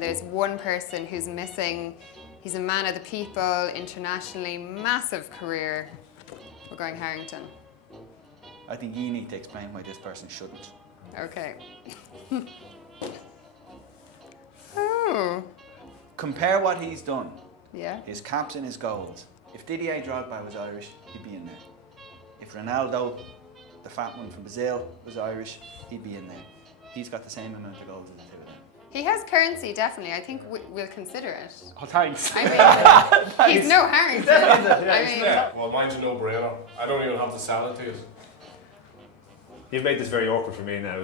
There's one person who's missing. He's a man of the people, internationally, massive career. We're going Harrington. I think you need to explain why this person shouldn't. Okay. Oh. Compare what he's done. Yeah. His caps and his goals. If Didier Drogba was Irish, he'd be in there. If Ronaldo, the fat one from Brazil, was Irish, he'd be in there. He's got the same amount of goals as the two of them. He has currency, definitely. I think we'll consider it. Oh, thanks. I mean, he's no Harrington. I mean, Yeah, well, mine's a no-brainer. I don't even have to sell it to you. You've made this very awkward for me now.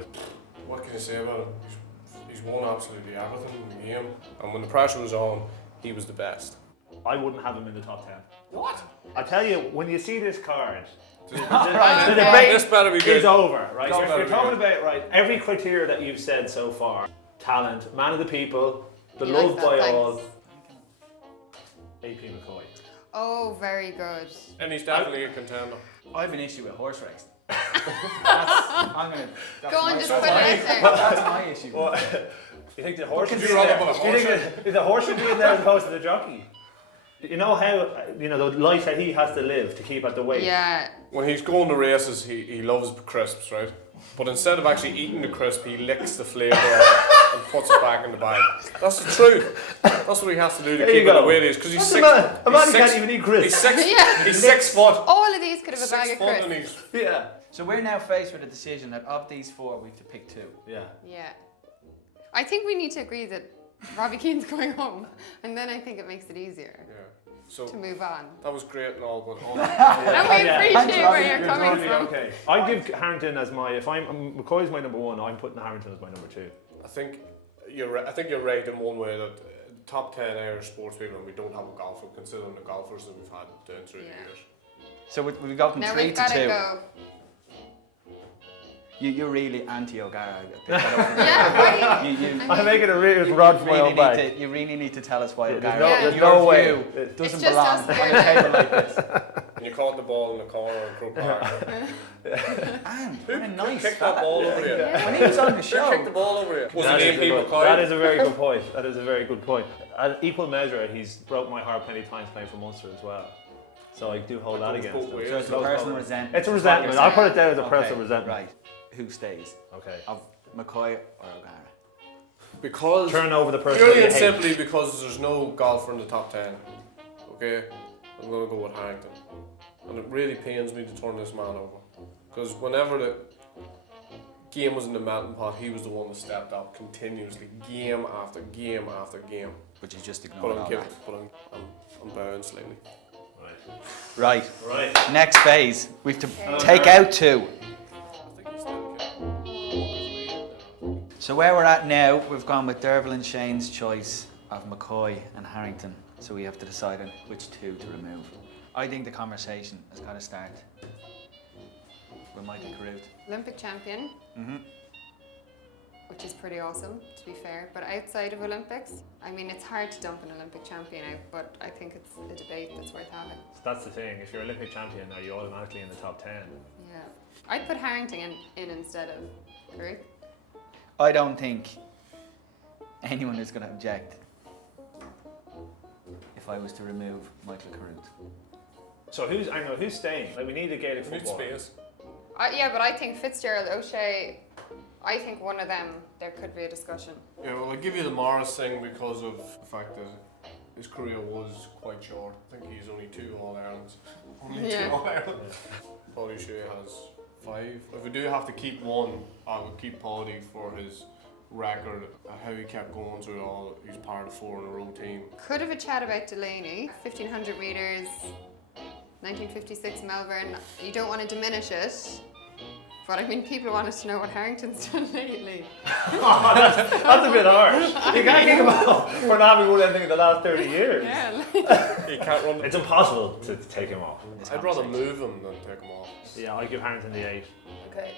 What can you say about him? He's won absolutely everything in the game. And when the pressure was on, he was the best. I wouldn't have him in the top 10. What? I tell you, when you see this card, the Okay. debate This better be good. is over, right? This You're better be talking good. about, right, every criteria that you've said so far. Talent, man of the people, He beloved likes that, by all. thanks. AP McCoy. Oh, very good. And he's definitely a contender. I have an issue with horse racing. Go on, just put it out there. That's my issue. Well, you think the horse should be you in rather there? put a You horse think the horse should be in there as opposed to the jockey? You know how, the life that he has to live to keep at the weight? Yeah. When he's going to races, he loves crisps, right? But instead of actually eating the crisp, he licks the flavour and puts it back in the bag. That's the truth. That's what he has to do to There keep you it go. the way it is. Because he's That's six. a man who he's can't six- even eat crisps. Yeah. He's 6 foot. All of these could have a 6 bag of foot and crisps. he's. Yeah. So we're now faced with a decision that of these four, we have to pick two. Yeah. Yeah. I think we need to agree that Robbie Keane's going home, and then I think it makes it easier Yeah. So to move on. that was great and all, but And we appreciate where you're coming Totally from. okay. I give Harrington as my, if McCoy's my number one, I'm putting Harrington as my number two. I think you're right in one way that top 10 Irish sports people, and we don't have a golfer, considering the golfers that we've had down through the Yeah. years. So we've got from Now 3 we've to got 2. to go. You're really anti-O'Gara. Yeah, why? You I'm making a real rod for my own back. you really need to tell us why Yeah, O'Gara. there's no- there's your no way. view It's doesn't just belong us on here. a table like this. And you caught the ball in the corner in Crook Park. And what a nice kicked that fella. ball over here? Yeah, when he was on the Who show. kicked the ball over here? Was That it is AP a good- McCoy? that is a very good point. That is a very good point. At equal measure, he's broke my heart plenty times playing for Munster as well. So I do hold that goes against both him. ways. So it's a personal resentment. It's a is what you're resentment. saying. I'll put it down as a Okay, personal resentment. Right. Who stays? Okay. Of McCoy or O'Gara? Because Turn over the person purely that you and hate. simply because there's no golfer in the top 10. Okay, I'm gonna go with Harrington, and it really pains me to turn this man over, because whenever the game was in the melting pot, he was the one that stepped up continuously, game after game after game. But you just But ignore I'm all giving, that. but I'm bowing slightly. Right. Right. Next phase. We have to take out 2. I think he's still okay. So where we're at now, we've gone with Derval and Shane's choice of McCoy and Harrington. So we have to decide on which 2 to remove. I think the conversation has got to start with Michael Carruth. Olympic champion, which is pretty awesome, to be fair. But outside of Olympics, I mean, it's hard to dump an Olympic champion out, but I think it's a debate that's worth having. That's the thing. If you're Olympic champion, are you automatically in the top 10? Yeah. I'd put Harrington in instead of Carruth. I don't think anyone is going to object if I was to remove Michael Carruth. So who's staying? Like we need a Gaelic Need football. space. Yeah, but I think Fitzgerald, O'Shea, I think one of them, there could be a discussion. Yeah, well, I give you the Morris thing because of the fact that his career was quite short. I think he's only 2 All-Irelands. Only Yeah. 2 All-Irelands. Paddy Shea has 5. If we do have to keep one, I would keep Paddy for his record, how he kept going through it all. He's part of 4 in a row team. Could have a chat about Delaney, 1500 metres, 1956 Melbourne. You don't want to diminish it, but I mean, people wanted to know what Harrington's done lately. That's a bit harsh. You can't kick him off for not having won anything in the last 30 years. Yeah. He can't run. It's impossible to take him off. I'd rather move him than take him off. Yeah, I give Harrington the 8. Okay.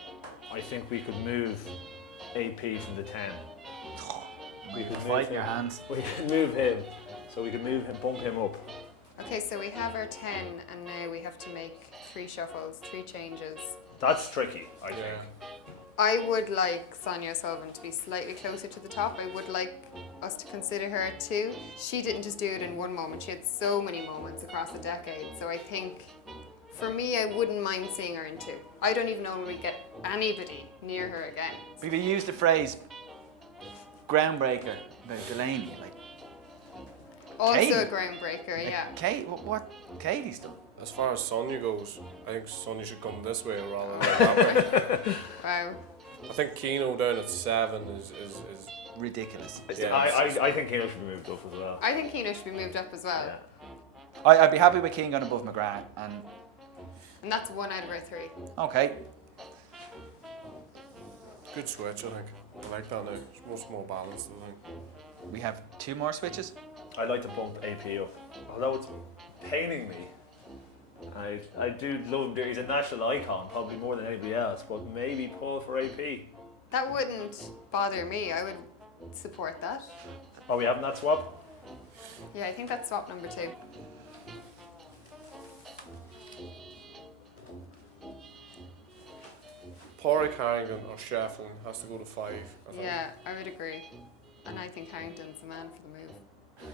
I think we could move AP from the 10. We could move Fight in him. your hands. We could move him. So we could move him, bump him up. Okay, so we have our 10, and now we have to make 3 shuffles, 3 changes. That's tricky, I think. Yeah. I would like Sonia O'Sullivan to be slightly closer to the top. I would like us to consider her at 2. She didn't just do it in one moment. She had so many moments across a decade. So I think, for me, I wouldn't mind seeing her in 2. I don't even know when we'd get anybody near her again. If you use the phrase groundbreaker about Delaney, like Also Katie. a groundbreaker, yeah. Kate, what Katie's done. As far as Sonia goes, I think Sonia should come this way rather than that way. Wow. I think Keno down at 7 is Ridiculous. Yeah. I think Keno should be moved up as well. I think Keno should be moved up as well. Yeah. I'd be happy with King going above McGrath, and And that's 1 out of our 3. okay, good switch, I think. I like that now. It's much more balanced, I think. we have 2 more switches. I'd like to bump AP up, although it's paining me. I do love him. He's a national icon, probably more than anybody else, but maybe Paul for AP. That wouldn't bother me. I would support that. Are we having that swap? Yeah, I think that's swap number 2. Porrick, Harrington or Shefflin has to go to 5. I think. Yeah, I would agree. And I think Harrington's the man for the move.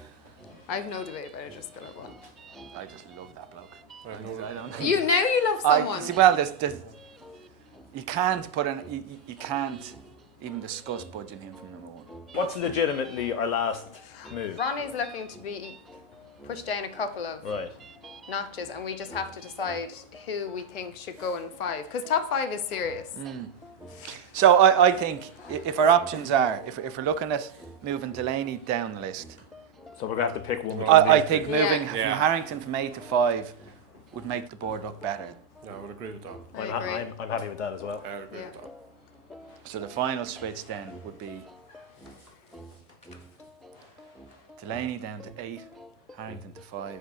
I have no debate about it, just go at 1. I just love that bloke. I know. I don't. You love someone. See, well, there's you can't put an you can't even discuss budging him from number 1. What's legitimately our last move? Ronnie's looking to be pushed down a couple of Right. notches, and we just have to decide who we think should go in 5. Because top 5 is serious. So I think if our options are, if we're looking at moving Delaney down the list, So we're gonna have to pick one. I think Yeah. moving Yeah. from Harrington from 8 to 5 would make the board look better. Yeah, I would agree with that. I agree. I'm happy with that as well. I would agree Yeah. with that. So the final switch then would be Delaney down to 8, Harrington to 5.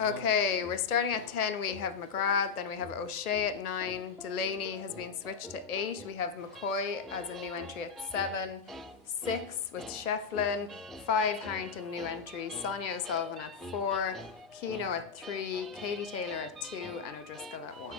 Okay, we're starting at 10. We have McGrath, then we have O'Shea at 9. Delaney has been switched to 8. We have McCoy as a new entry at 7. 6 with Shefflin. 5 Harrington new entry. Sonia O'Sullivan at 4. Keno at 3. Katie Taylor at 2. And O'Driscoll at 1.